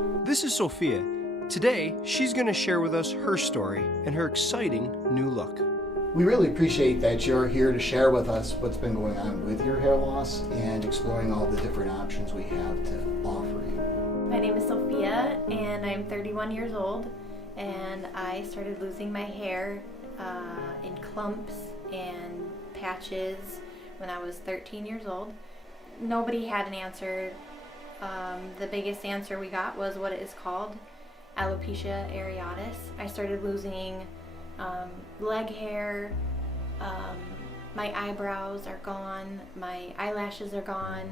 This is Sophia. Today, she's going to share with us her story and her exciting new look. We really appreciate that you're here to share with us what's been going on with your hair loss and exploring all the different options we have to offer you. My name is Sophia and I'm 31 years old, and I started losing my hair in clumps and patches when I was 13 years old. Nobody had an answer. The biggest answer we got was what it is called, Alopecia Areata. I started losing leg hair, my eyebrows are gone, my eyelashes are gone,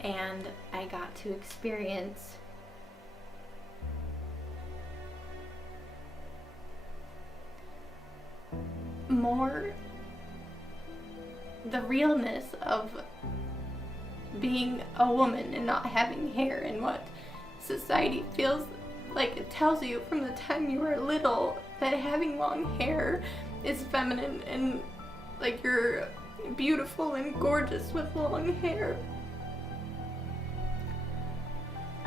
and I got to experience more the realness of being a woman and not having hair, and what society feels like it tells you from the time you are little that having long hair is feminine and like you're beautiful and gorgeous with long hair.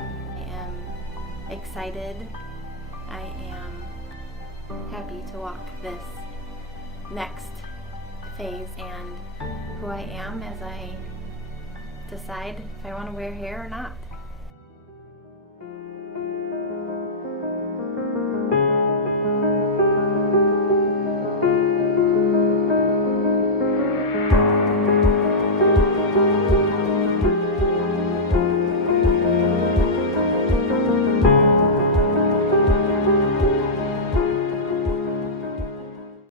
I am excited. I am happy to walk this next phase and who I am as I decide if I want to wear hair or not.